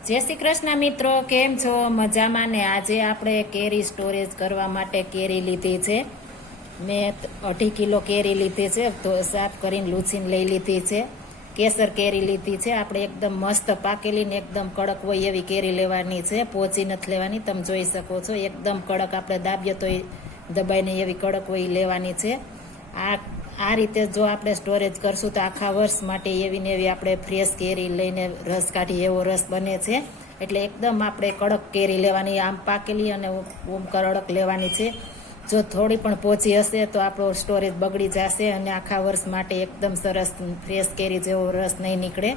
जय श्री कृष्ण मित्रों, केम छो? मजामां ने आज आपणे केरी स्टोरेज करवा माटे केरी लीधी छे। मैं 2.5 किलो केरी लीधी छे, तो साफ करीने लूछीने लई लीधी छे। केसर केरी लीधी छे। आपणे एकदम मस्त पाकेली ने एकदम कड़क होय एवी केरी लेवानी छे, पोची नथी लेवानी। तमे जोई शको छो एकदम कड़क, आपणे दाबीए तो दबाईने एवी कड़क होय लेवानी छे। आ रीते जो આપણે સ્ટોરેજ કરશું તો આખા વર્ષ માટે એવી ને એવી આપણે ફ્રેશ કેરી લઈને રસ કાઢી એવો રસ બને છે। એટલે એકદમ આપણે કડક કેરી લેવાની, આમ પાકેલી અને ઓમ કડક લેવાની છે। જો થોડી પણ પોચી હશે તો આપણો સ્ટોરેજ બગડી જશે અને આખા વર્ષ માટે એકદમ સરસ ફ્રેશ કેરી જેવો રસ નહીં નીકળે।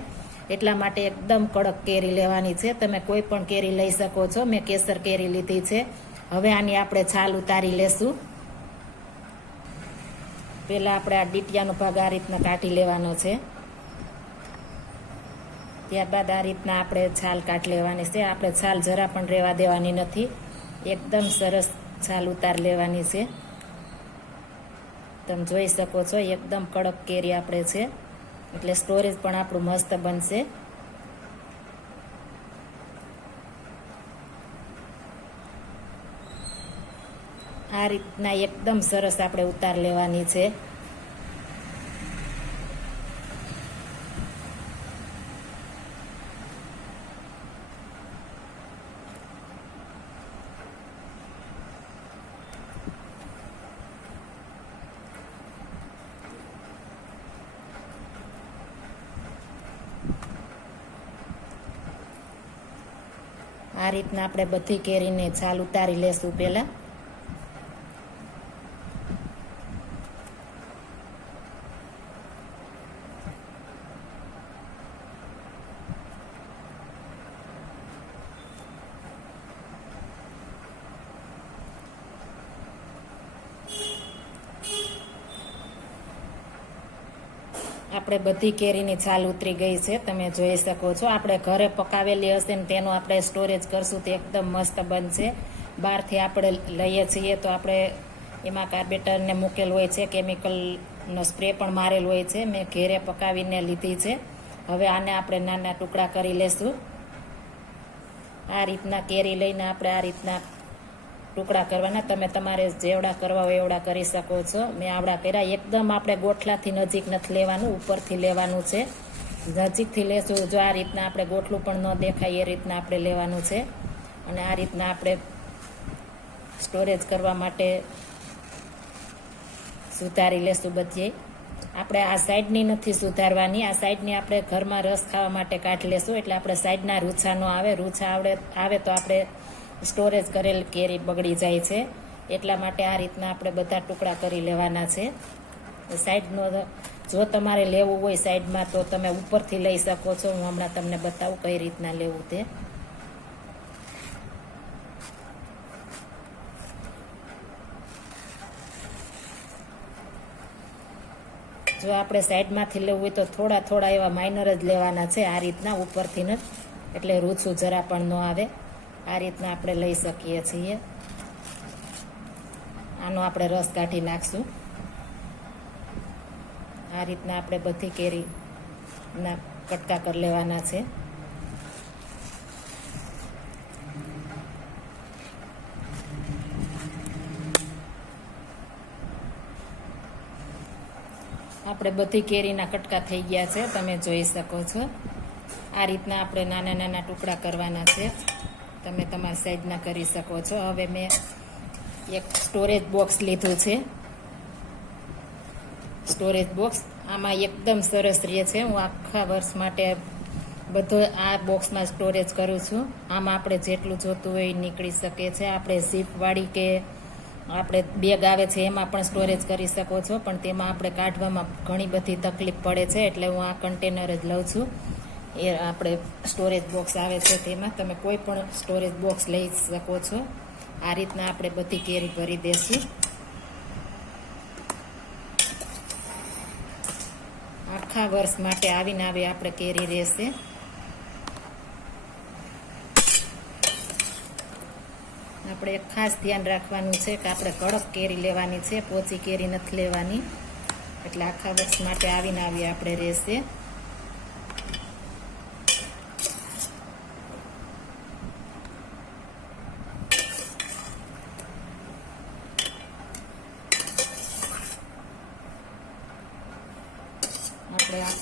એટલા માટે એકદમ કડક કેરી લેવાની છે। તમે કોઈ પણ કેરી લઈ શકો છો। મેં કેસર કેરી લીધી છે। હવે આની આપણે છાલ ઉતારી લેશું। પહેલા આપણે આ ડીટિયાનો ભાગ આ રીતના કાઢી લેવાનો છે। ત્યારબાદ આ રીતના આપણે છાલ કાઢી લેવાની છે। આપણે છાલ જરા પણ રહેવા દેવાની નથી, એકદમ સરસ છાલ ઉતાર લેવાની છે। તમે જોઈ શકો છો એકદમ કડક કેરી આપણે છે, એટલે સ્ટોરેજ પણ આપણું મસ્ત બનશે। આ રીતના એકદમ સરસ આપણે ઉતાર લેવાની છે। આ રીતના આપણે બધી કેરીને છાલ ઉતારી લેશું। પહેલા આપણે બધી કેરીની છાલ ઉતરી ગઈ છે, તમે જોઈ શકો છો। આપણે ઘરે પકાવેલી હશે ને તેનું આપણે સ્ટોરેજ કરશું તો એકદમ મસ્ત બનશે। બહારથી આપણે લઈએ છીએ તો આપણે એમાં કાર્બેટરને મૂકેલ હોય છે, કેમિકલનો સ્પ્રે પણ મારેલ હોય છે। મેં ઘેરે પકાવીને લીધી છે। હવે આને આપણે નાના ટુકડા કરી લેશું। આ રીતના કેરી લઈને આપણે આ રીતના ટુકડા કરવાના। તમે તમારે જેવડા કરવા હોય એવડા કરી શકો છો। મેં આવડા કર્યા। એકદમ આપણે ગોઠલાથી નજીક નથી લેવાનું, ઉપરથી લેવાનું છે। નજીકથી લેશું જો આ રીતના આપણે ગોઠલું પણ ન દેખાય એ રીતના આપણે લેવાનું છે। અને આ રીતના આપણે સ્ટોરેજ કરવા માટે સુધારી લેશું બધીએ। આપણે આ સાઈડની નથી સુધારવાની, આ સાઈડની આપણે ઘરમાં રસ ખાવા માટે કાઢી લેશું, એટલે આપણે સાઈડના રૂછા ન આવે। રૂછા આવે તો આપણે સ્ટોરેજ કરેલ કેરી બગડી જાય છે। એટલા માટે આ રીતના આપણે બધા ટુકડા કરી લેવાના છે। સાઈડનો જો તમારે લેવું હોય સાઈડમાં તો તમે ઉપરથી લઈ શકો છો। હું હમણાં તમને બતાવું કઈ રીતના લેવું તે। જો આપણે સાઈડમાંથી લેવું હોય તો થોડા થોડા એવા માઇનર જ લેવાના છે, આ રીતના ઉપરથી જ, એટલે રૂછું જરા પણ ન આવે। આ રીતના આપણે લઈ શકીએ છીએ। આનો આપણે રસ કાઢી નાખશું। આ રીતના આપણે બધી કેરીના કટકા કરી લેવાના છે। આપણે બધી કેરીના કટકા થઈ ગયા છે, તમે જોઈ શકો છો। આ રીતના આપણે નાના નાના ટુકડા કરવાના છે, તમે તમારી સાઈડના કરી શકો છો। હવે મેં એક સ્ટોરેજ બોક્સ લીધું છે। સ્ટોરેજ બોક્સ આમાં એકદમ સરસ રહે છે। હું આખા વર્ષ માટે બધો આ બોક્સમાં સ્ટોરેજ કરું છું। આમાં આપણે જેટલું જોતું હોય નીકળી શકે છે। આપણે ઝીપવાળી કે આપણે બેગ આવે છે એમાં પણ સ્ટોરેજ કરી શકો છો, પણ તેમાં આપણે કાઢવામાં ઘણી બધી તકલીફ પડે છે, એટલે હું આ કન્ટેનર જ લઉં છું। એ આપણે સ્ટોરેજ બોક્સ આવે છે તેમાં તમે કોઈ પણ સ્ટોરેજ બોક્સ લઈ શકો છો। આ રીતના આપણે બધી કેરી ભરી દેશું। આખા વર્ષ માટે આવીને આવી આપણે કેરી રહેશે। આપણે એક ખાસ ધ્યાન રાખવાનું છે કે આપણે કડક કેરી લેવાની છે, પોચી કેરી નથી લેવાની। એટલે આખા વર્ષ માટે આવીને આવી આપણે રહેશે।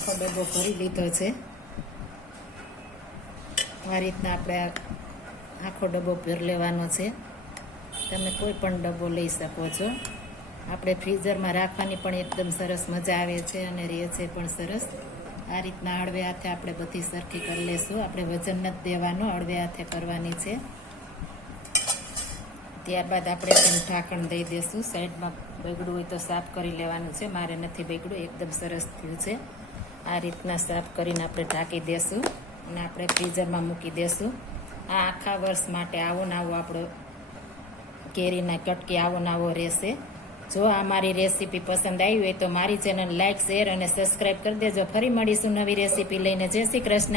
આખો ડબ્બો ભરી લીધો છે. આ રીતના આપણે આખો ડબ્બો ભરી લેવાનો છે. તમે કોઈ પણ ડબ્બો લઈ શકો છો. આપણે ફ્રીઝરમાં રાખવાની પણ એકદમ સરસ મજા આવે છે અને રહે છે પણ સરસ. આ રીતના હળવે હાથે આપણે બધી સરખી કરી લઈશું. આપણે વજન નથી દેવાનું, હળવે હાથે કરવાની છે. ત્યારબાદ આપણે તેનું ઢાંકણ દઈ દઈશું. સાઈડમાં બગડું હોય તો સાફ કરી લેવાનું છે. મારે નથી બગડ્યું, એકદમ સરસ થયું છે. આ રીતના સાફ કરીને આપણે ઢાંકી દઈશું અને આપણે ફ્રીઝરમાં મૂકી દઈશું. આ આખા વર્ષ માટે આવો ને આવો આપણો કેરીના કટકી આવો ને આવો રહેશે. જો આ મારી રેસીપી પસંદ આવી હોય તો મારી ચેનલ લાઇક, શેર અને સબસ્ક્રાઈબ કરી દેજો. ફરી મળીશું નવી રેસીપી લઈને. જય શ્રી કૃષ્ણ.